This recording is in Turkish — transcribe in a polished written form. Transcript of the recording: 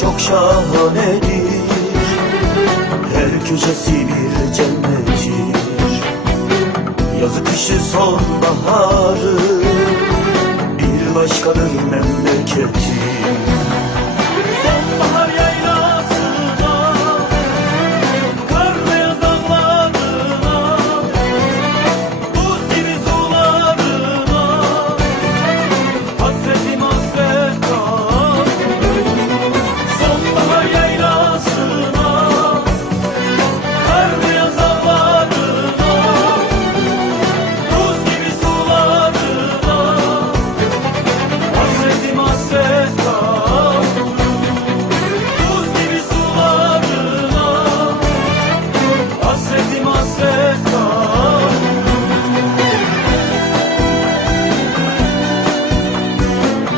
çok şahanedir. Her köşesi bir cennettir. Yazı kışı sonbaharı bir başkadır memleketim.